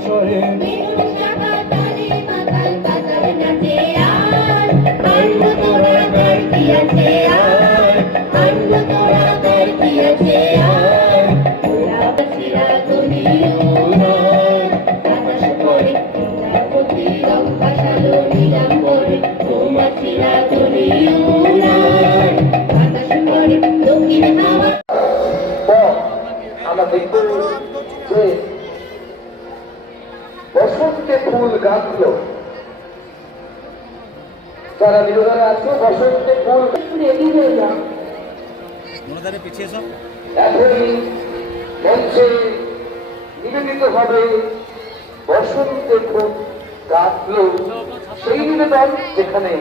আসরে আমরা দেখব যে বসন্তে ফুল গাঁথলো, যারা বিরোধীরা আছে বসন্তে ফুল রেডি হয়ে যাও, পিছিয়ে সব এখনই মঞ্চে নিবেদিত হবে বসন্তে ফুল গাঁথলো, সেই নিবেদন যেখানে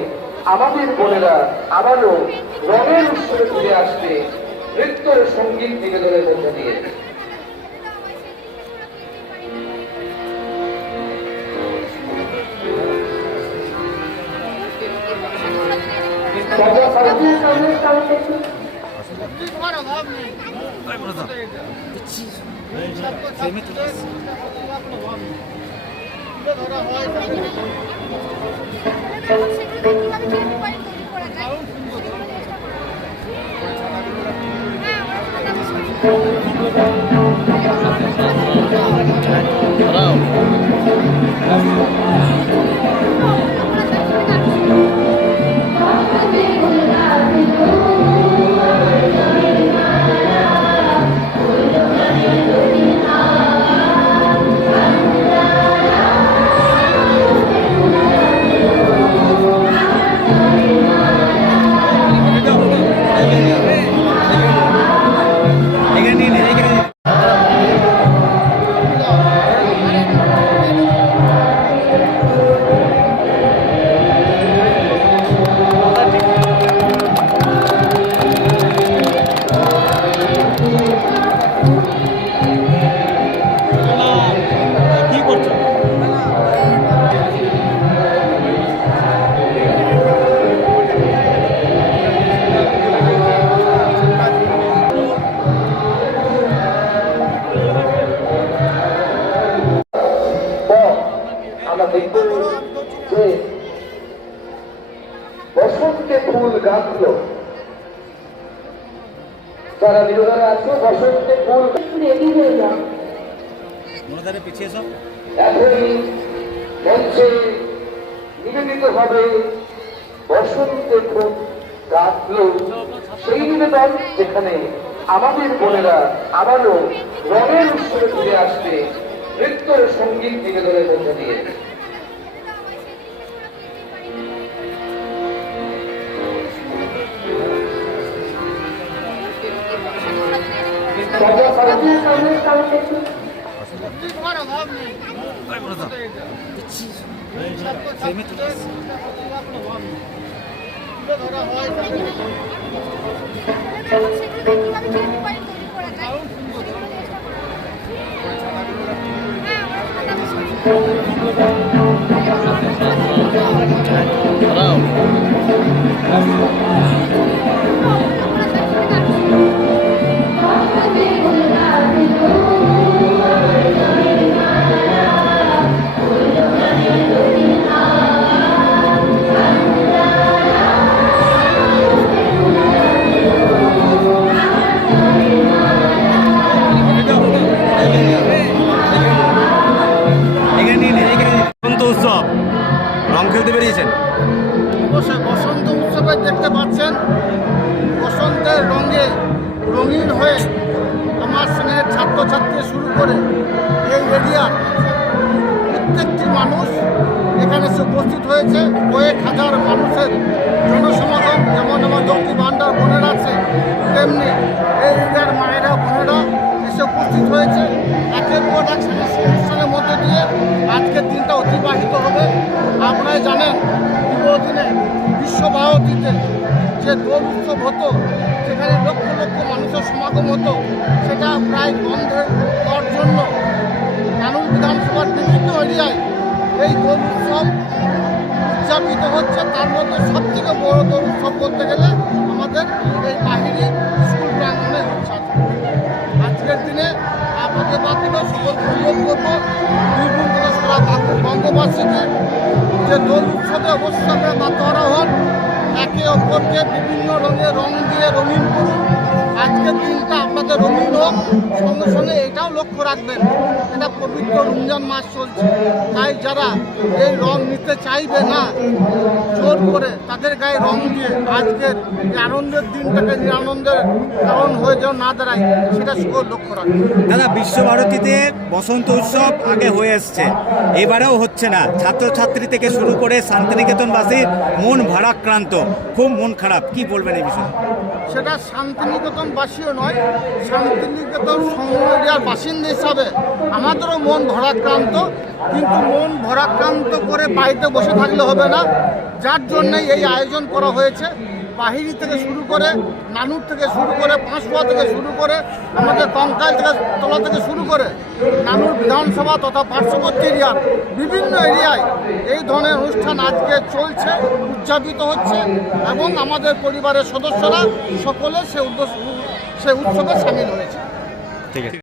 আমাদের বোনেরা আবারও রঙের উৎসবে ফিরে আসবে নৃত্য ও সঙ্গীত নিবেদনের মধ্যে দিয়ে। যে বসন্তে ফুল গাঁথলো, যারা বিরোধীরা আছে বসন্তে ফুল রেডি হয়ে যাও, পিছিয়ে সব এখনই মঞ্চে নিবেদিত হবে বসন্তে ফুল গাঁথলো, সেই নিবেদন যেখানে আমাদের বোনেরা আবারও রঙের উৎসবে ফিরে আসবে নৃত্য ও সঙ্গীত নিবেদনের মধ্যে দিয়ে। অবশ্যই বসন্ত উৎসবে দেখতে পাচ্ছেন বসন্তের রঙে রঙিন হয়ে আমার স্নেহের ছাত্রছাত্রী শুরু করে এই এরিয়ার প্রত্যেকটি মানুষ এখানে এসে উপস্থিত হয়েছে। কয়েক হাজার মানুষের জনসমাগম, যেমন আমার লক্ষ্মী ভাণ্ডার বোনেরা আছে তেমনি এই এরিয়ার মায়েরা বোনেরা এসে উপস্থিত হয়েছে। একের পর এক সাংস্কৃতিক অনুষ্ঠানের মধ্যে দিয়ে আজকের দিনটা অতিবাহিত হবে। আপনারাই জানেন দিনে বিশ্বভারতীতে যে দোল উৎসব হতো, সেখানে লক্ষ লক্ষ মানুষের সমাগম হতো, সেটা প্রায় বন্ধ হওয়ার জন্য কানুন বিধানসভার বিভিন্ন এরিয়ায় এই দোল উৎসব উদযাপিত হচ্ছে। তার মধ্যে সবথেকে বড় দোল উৎসব করতে গেলে আমাদের এই বাহিনী স্কুল প্রাঙ্গণে হচ্ছে। আজকের দিনে আপনাদের মাধ্যমে সকল অনুরোধ করবো দেশবাসীকে যে দোল উৎসবে অবশ্যই আপনারা মাতোয়ারা হন, একে অপরকে বিভিন্ন রঙে রং দিয়ে রঙিন করুন। আজকের দিনটা আপনাদের রঙিন হোক, সঙ্গে সঙ্গে এটাও লক্ষ্য রাখবেন এটা পবিত্র রমজান মাস চলছে, তাই যারা এই রং নিতে চাইবে না জোর করে তাদের গায়ে রং দিয়ে আজকের এই আনন্দের দিনটাকে নিরানন্দের কারণ হয়ে যেন না দাঁড়ায় সেটা সকল লক্ষ্য রাখবেন। দাদা, বিশ্বভারতীতে বসন্ত উৎসব আগে হয়ে এসছে, এবারেও হচ্ছে না। ছাত্রছাত্রী থেকে শুরু করে শান্তিনিকেতনবাসীর মন ভারাক্রান্ত, খুব মন খারাপ, কি বলবেন এই বিষয়ে? সেটা শান্তিনিকেতনবাসীও নয়, শান্তিনিকেতন সংঘ এরিয়ার বাসিন্দা হিসাবে আমাদেরও মন ভরাক্রান্ত, কিন্তু মন ভরাক্রান্ত করে বাড়িতে বসে থাকলে হবে না, যার জন্যই এই আয়োজন করা হয়েছে। বাহিনী থেকে শুরু করে, নানুর থেকে শুরু করে, পাঁশকুয়া থেকে শুরু করে, আমাদের কঙ্কাল থেকে তলা থেকে শুরু করে নানুর বিধানসভা তথা পার্শ্ববর্তী এরিয়ার বিভিন্ন এরিয়ায় এই ধরনের অনুষ্ঠান আজকে চলছে, উদযাপিত হচ্ছে এবং আমাদের পরিবারের সদস্যরা সকলে সে উৎসবে সামিল হয়েছে। ঠিক আছে।